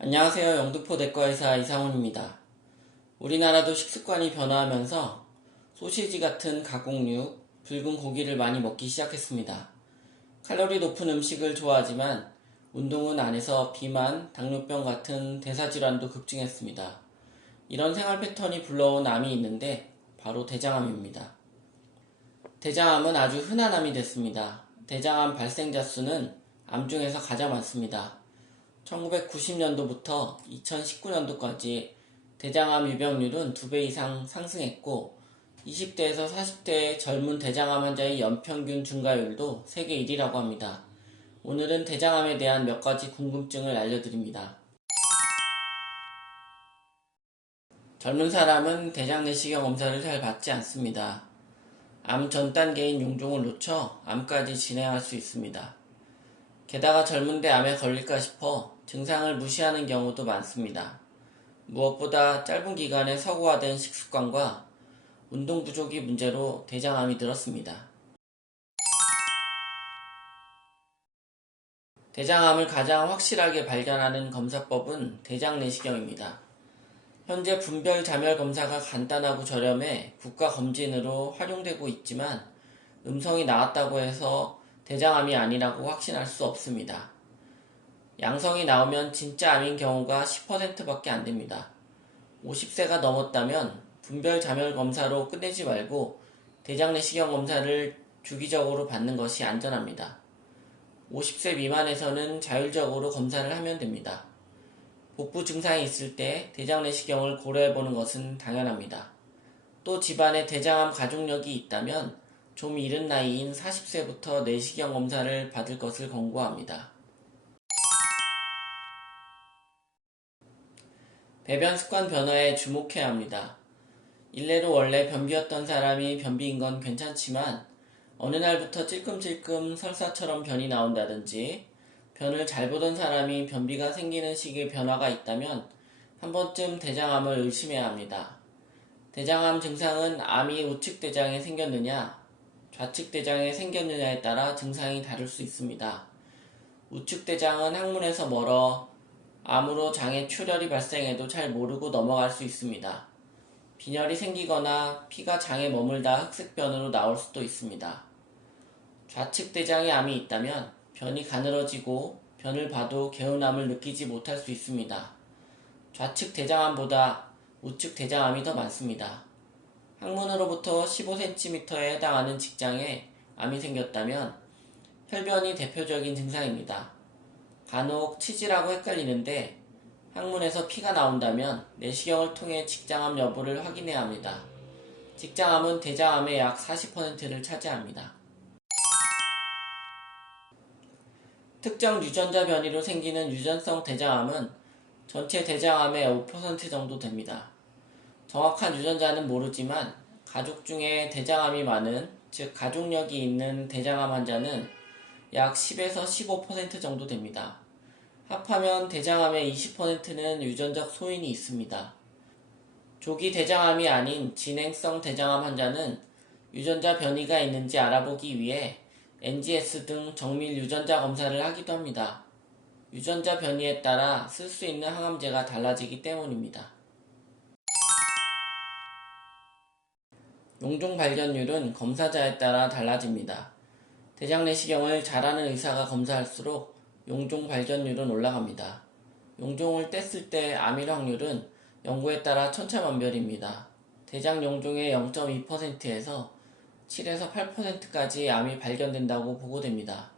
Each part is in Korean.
안녕하세요. 영등포 내과의사 이상훈입니다. 우리나라도 식습관이 변화하면서 소시지 같은 가공육, 붉은 고기를 많이 먹기 시작했습니다. 칼로리 높은 음식을 좋아하지만 운동은 안 해서 비만, 당뇨병 같은 대사질환도 급증했습니다. 이런 생활 패턴이 불러온 암이 있는데 바로 대장암입니다. 대장암은 아주 흔한 암이 됐습니다. 대장암 발생자 수는 암 중에서 가장 많습니다. 1990년도부터 2019년도까지 대장암 유병률은 2배 이상 상승했고 20대에서 40대의 젊은 대장암 환자의 연평균 증가율도 세계 1위라고 합니다. 오늘은 대장암에 대한 몇 가지 궁금증을 알려드립니다. 젊은 사람은 대장 내시경 검사를 잘 받지 않습니다. 암 전 단계인 용종을 놓쳐 암까지 진행할 수 있습니다. 게다가 젊은데 암에 걸릴까 싶어 증상을 무시하는 경우도 많습니다. 무엇보다 짧은 기간에 서구화된 식습관과 운동 부족이 문제로 대장암이 늘었습니다. 대장암을 가장 확실하게 발견하는 검사법은 대장 내시경입니다. 현재 분별 자멸 검사가 간단하고 저렴해 국가 검진으로 활용되고 있지만 음성이 나왔다고 해서 대장암이 아니라고 확신할 수 없습니다. 양성이 나오면 진짜 암인 경우가 10%밖에 안 됩니다. 50세가 넘었다면 분별 자멸 검사로 끝내지 말고 대장 내시경 검사를 주기적으로 받는 것이 안전합니다. 50세 미만에서는 자율적으로 검사를 하면 됩니다. 복부 증상이 있을 때 대장 내시경을 고려해보는 것은 당연합니다. 또 집안에 대장암 가족력이 있다면 좀 이른 나이인 40세부터 내시경 검사를 받을 것을 권고합니다. 배변 습관 변화에 주목해야 합니다. 일례로 원래 변비였던 사람이 변비인 건 괜찮지만 어느 날부터 찔끔찔끔 설사처럼 변이 나온다든지 변을 잘 보던 사람이 변비가 생기는 시기에 변화가 있다면 한 번쯤 대장암을 의심해야 합니다. 대장암 증상은 암이 우측 대장에 생겼느냐, 좌측 대장에 생겼느냐에 따라 증상이 다를 수 있습니다. 우측 대장은 항문에서 멀어 암으로 장에 출혈이 발생해도 잘 모르고 넘어갈 수 있습니다. 빈혈이 생기거나 피가 장에 머물다 흑색변으로 나올 수도 있습니다. 좌측 대장에 암이 있다면 변이 가늘어지고 변을 봐도 개운함을 느끼지 못할 수 있습니다. 좌측 대장암보다 우측 대장암이 더 많습니다. 항문으로부터 15cm에 해당하는 직장에 암이 생겼다면 혈변이 대표적인 증상입니다. 간혹 치질하고 헷갈리는데 항문에서 피가 나온다면 내시경을 통해 직장암 여부를 확인해야 합니다. 직장암은 대장암의 약 40%를 차지합니다. 특정 유전자 변이로 생기는 유전성 대장암은 전체 대장암의 5% 정도 됩니다. 정확한 유전자는 모르지만 가족 중에 대장암이 많은, 즉 가족력이 있는 대장암 환자는 약 10에서 15% 정도 됩니다. 합하면 대장암의 20%는 유전적 소인이 있습니다. 조기 대장암이 아닌 진행성 대장암 환자는 유전자 변이가 있는지 알아보기 위해 NGS 등 정밀 유전자 검사를 하기도 합니다. 유전자 변이에 따라 쓸 수 있는 항암제가 달라지기 때문입니다. 용종 발견율은 검사자에 따라 달라집니다. 대장 내시경을 잘하는 의사가 검사할수록 용종 발견율은 올라갑니다. 용종을 뗐을 때 암일 확률은 연구에 따라 천차만별입니다. 대장 용종의 0.2%에서 7에서 8%까지 암이 발견된다고 보고됩니다.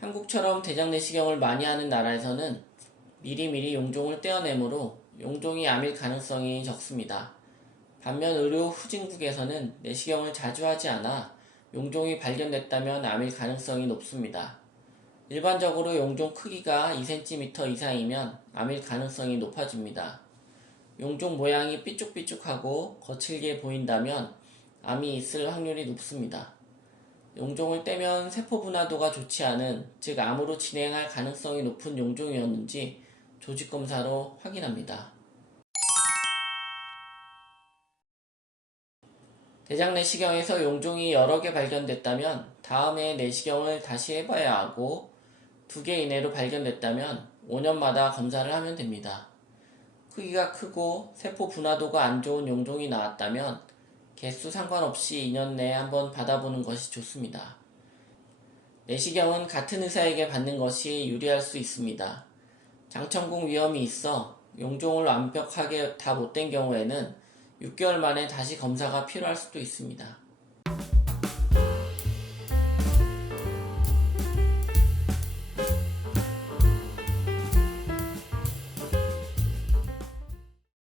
한국처럼 대장 내시경을 많이 하는 나라에서는 미리미리 용종을 떼어내므로 용종이 암일 가능성이 적습니다. 반면 의료 후진국에서는 내시경을 자주 하지 않아 용종이 발견됐다면 암일 가능성이 높습니다. 일반적으로 용종 크기가 2cm 이상이면 암일 가능성이 높아집니다. 용종 모양이 삐쭉삐쭉하고 거칠게 보인다면 암이 있을 확률이 높습니다. 용종을 떼면 세포 분화도가 좋지 않은, 즉 암으로 진행할 가능성이 높은 용종이었는지 조직검사로 확인합니다. 대장 내시경에서 용종이 여러 개 발견됐다면 다음에 내시경을 다시 해봐야 하고 2개 이내로 발견됐다면 5년마다 검사를 하면 됩니다. 크기가 크고 세포 분화도가 안 좋은 용종이 나왔다면 개수 상관없이 2년 내에 한번 받아보는 것이 좋습니다. 내시경은 같은 의사에게 받는 것이 유리할 수 있습니다. 장천궁 위험이 있어 용종을 완벽하게 다 못된 경우에는 6개월 만에 다시 검사가 필요할 수도 있습니다.